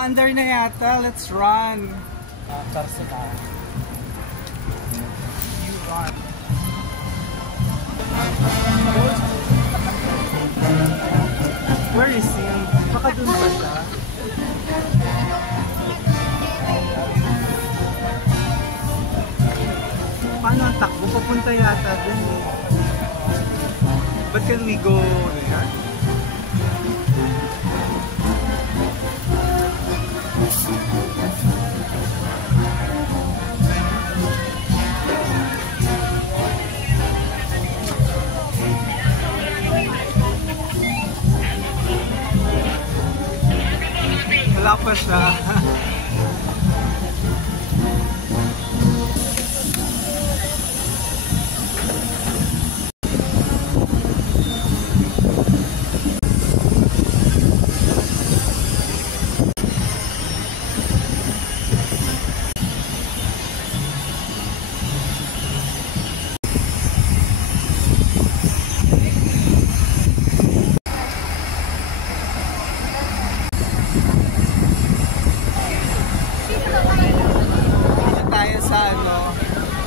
Umaandar na yata. Let's run. Tarso na. You run. Where is he? Baka dun ba siya? Paano ang takbo? Papunta yata dun eh. But can we go there? Wala pa siya.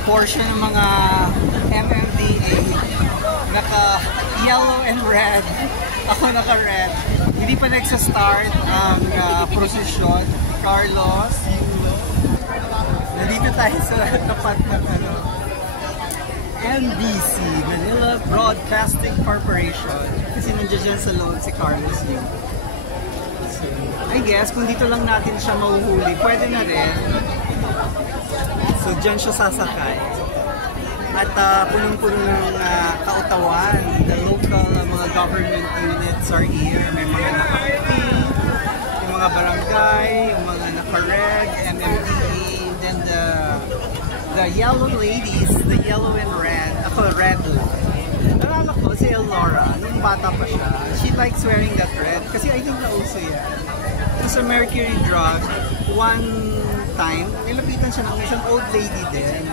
Portion ng mga MMDA naka-yellow and red. Ako naka-red. Hindi pa nagsa-start ang procession. Carlos, nandito tayo sa tapat ng NBC, Manila Broadcasting Corporation. Kasi nandiyan dyan sa loob si Carlos yun. So, I guess kung dito lang natin siya mahuhuli, pwede na rin. So, dyan siya sasakay. At punong-puno ng kautawan. The local mga government units are here. May mga naka-puti, yung mga barangay, yung mga naka-red, MMDA, then the yellow ladies, the yellow and red. Ako, red lang. Nalala ko si Elnora, nung bata pa siya, she likes wearing that red. Kasi I think nauso yan. Sa Mercury Drug, one time, nilapitan siya ng isang old lady din.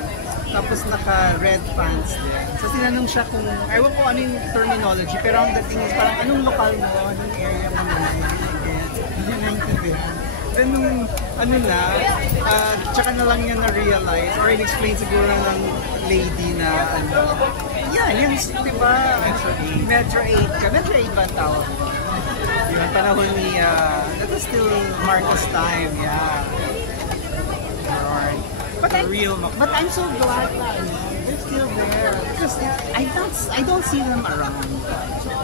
Tapos naka-red pants din. So tinanong siya kung, ewan ko ano yung terminology, pero ang dating is parang anong lokal mo, anong area mo na hindi naintindihan. Then nung ano na, tsaka na lang niya na-realize or in-explain siguro ng lady na ano, yan, diba? Metro 8 ka. Metro 8 ba ang tawag? Yung panahon ni, that was still Marcos time, yeah. Alright. But I'm so glad that they're still there because I don't see them around.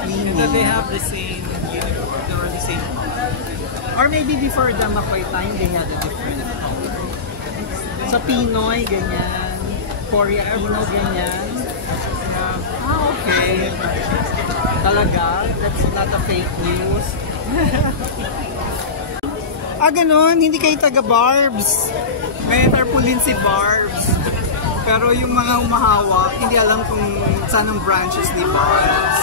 And that they have the same uniform, they were the same color. Or maybe before the Makoy time, they had a different color. Sa Pinoy, ganyan. Korea, ganyan. Okay. Talaga? That's not a fake news. Ganun, hindi kayo taga-Barbs. May tarpaulin si Barbs. Pero yung mga humahawak, hindi alam kung saan ang branches ni Barbs.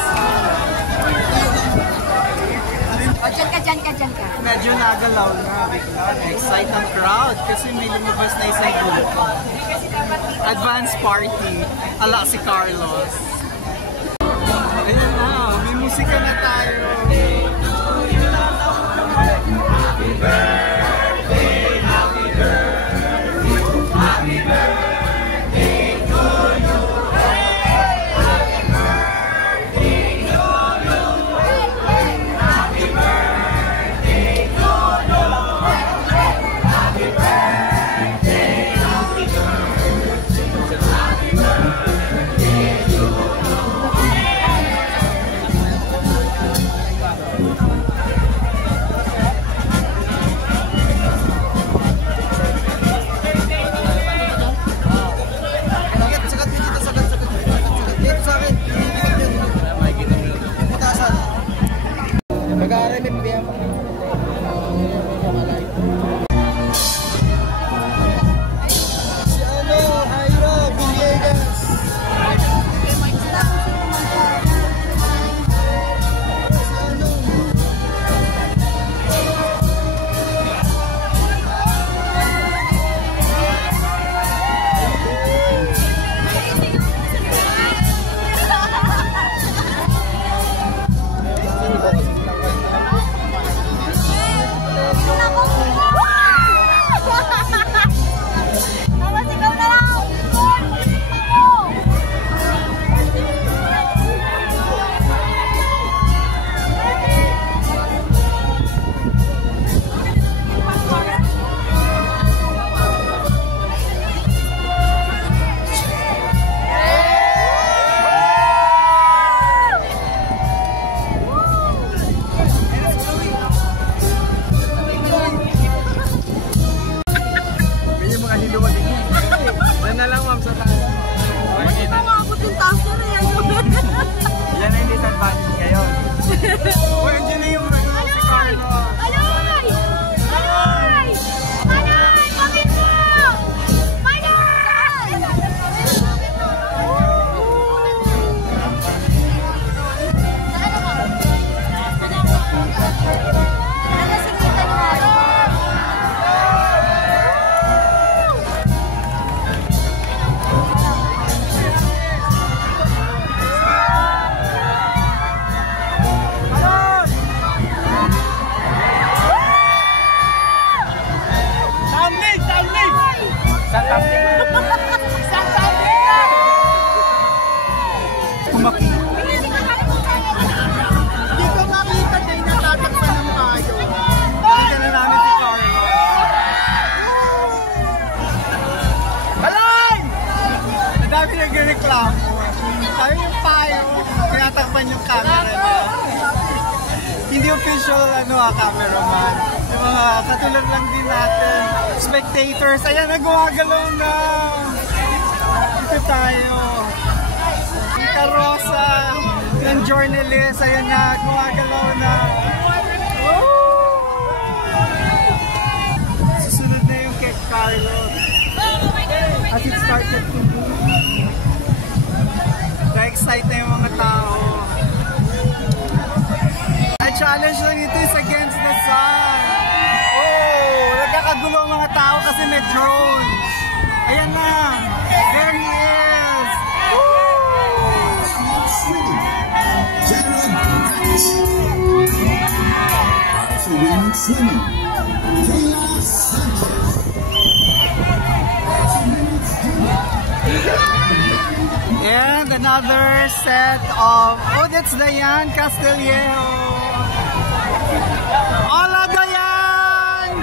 Dyan ka. Medyo nagalaw na bigla. Na-excite ang crowd kasi may lumabas na isang grupo. Advance party. Ala si Carlos. Ayan na, may musika na tayo. Happy birthday, happy birthday, happy birthday to you. Happy birthday to you. Happy birthday to you. Happy birthday, happy birthday, happy birthday to you. Kumaki. Hindi ko makita din natatakpan ng tayo. Nakita na namin si Carlo. Balay! Ang dami nagreklamo. Sabi yung payo, tinatakpan yung camera niya. Hindi official cameraman. Yung mga katulad lang din natin. Spectators, ayan, nagwagalaw na. Ito tayo. Yung Karosa, yung journalist, ayan na, gumagalaw na. Susunod na yung kay Carlos. As it started to move. Na-excite na yung mga tao. Ang challenge lang ito is against the sun. Oh, nagkakagulo ang mga tao kasi may drone. Ayan na. There he is. And another set of, oh, that's Diane Castillejo. Hola, Diane!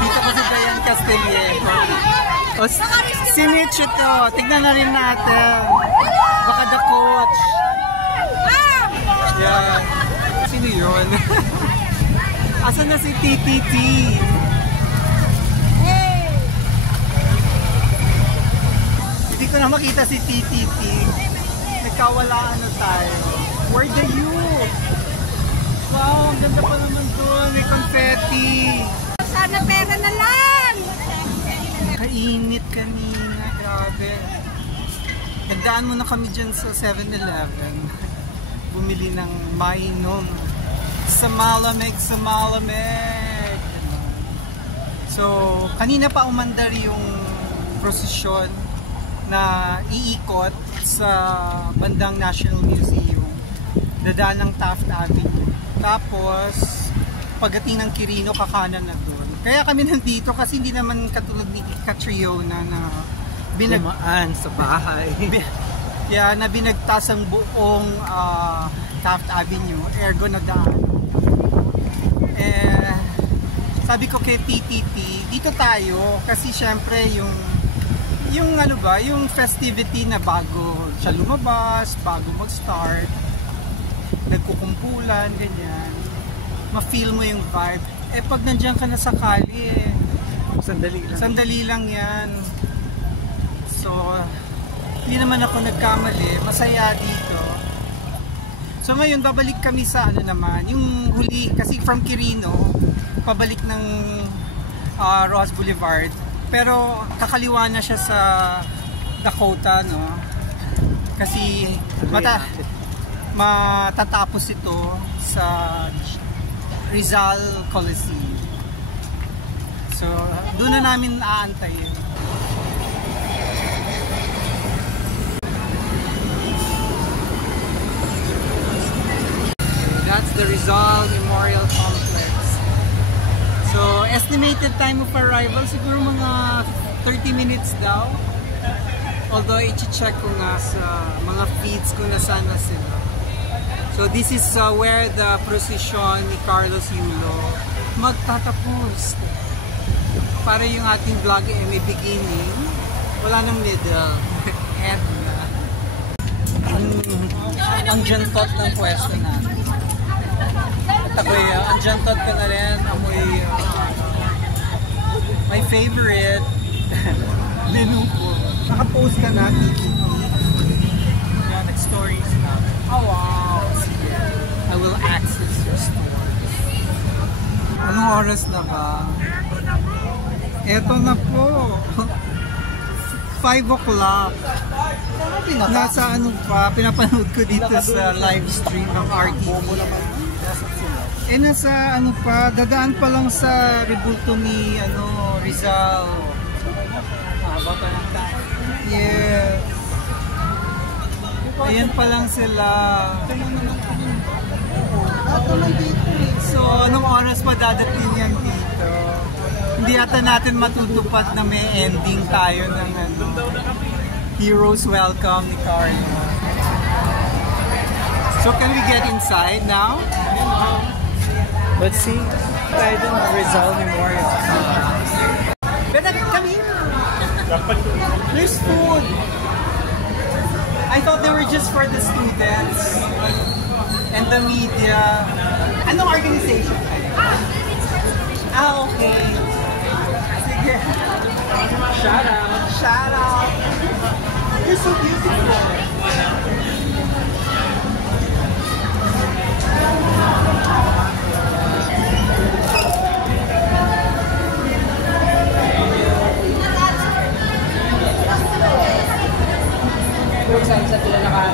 Dito ko si Diane Castillejo. O, si Mitch ito. Tignan na rin natin. Baka the coach. Yan. Sino yun? Asan na si TTT? Hindi ko na makita si TTT. Nagkawalaan na tayo. Where the youth? Wow, ang ganda pa naman doon. May confetti. Sana pera na lang! Kainit kanina. Grabe. Nagdaan muna kami dyan sa 7-Eleven. Bumili ng mainom. Sa malamig, sa malamig. So, kanina pa umandar yung prosesyon na iikot sa bandang National Museum. Dadaan ng Taft Avenue. Tapos, pagdating ng Quirino, kakanan na doon. Kaya kami nandito kasi hindi naman katulad ni Catriona na Dumaan sa bahay. Kaya na binagtas ang buong Taft Avenue, ergo na daan. Sabi ko kay TTT, dito tayo kasi syempre yung festivity na bago siya lumabas, bago mag-start, nagkukumpulan, ganyan. Ma-feel mo yung vibe. Pag nandiyan ka na sa kali, sandali lang yan. So, hindi naman ako nagkamali. Masaya dito. So, ngayon, babalik kami sa yung huli. Kasi from Quirino, pabalik ng Ross Boulevard. Pero, kakaliwa na siya sa Dakota, no? Kasi, matatapos ito sa Rizal Coliseum. So, doon na namin aantayin. That's the Rizal Memorial Complex. So, estimated time of arrival, siguro mga 30 minutes daw. Although, i-check ko nga sa mga feeds kung nasaan na sila. So, this is where the procession ni Carlos Yulo magtatapos. Para yung ating vlog may beginning, wala nang middle. End na. Ang jantot ng pwesto natin. At ako'y ang jantot ko na rin, amoy my favorite menu ko. Naka-post ka na, yeah, nag-stories na. Oh wow! Sige. I will access your stories. Anong oras na ba? Eto na po. 5 o'clock. Nasa pinapanood ko dito sa live stream ng RTV. Nasa dadaan pa lang sa rebulto ni Rizal. Yes. Ayan pa lang sila. At naman dito eh. So, anong oras pa dadating yan dito? Hindi yata natin matutupad na may ending tayo ng ano, Heroes Welcome ni Carlo. So, can we get inside now? Let's see. I don't Rizal Memorial. Better come here. There's food. I thought they were just for the students and the media. Anong organization kayo? Ah, okay. Sige. Shout out. Shout out. You're so beautiful. Saan sila naka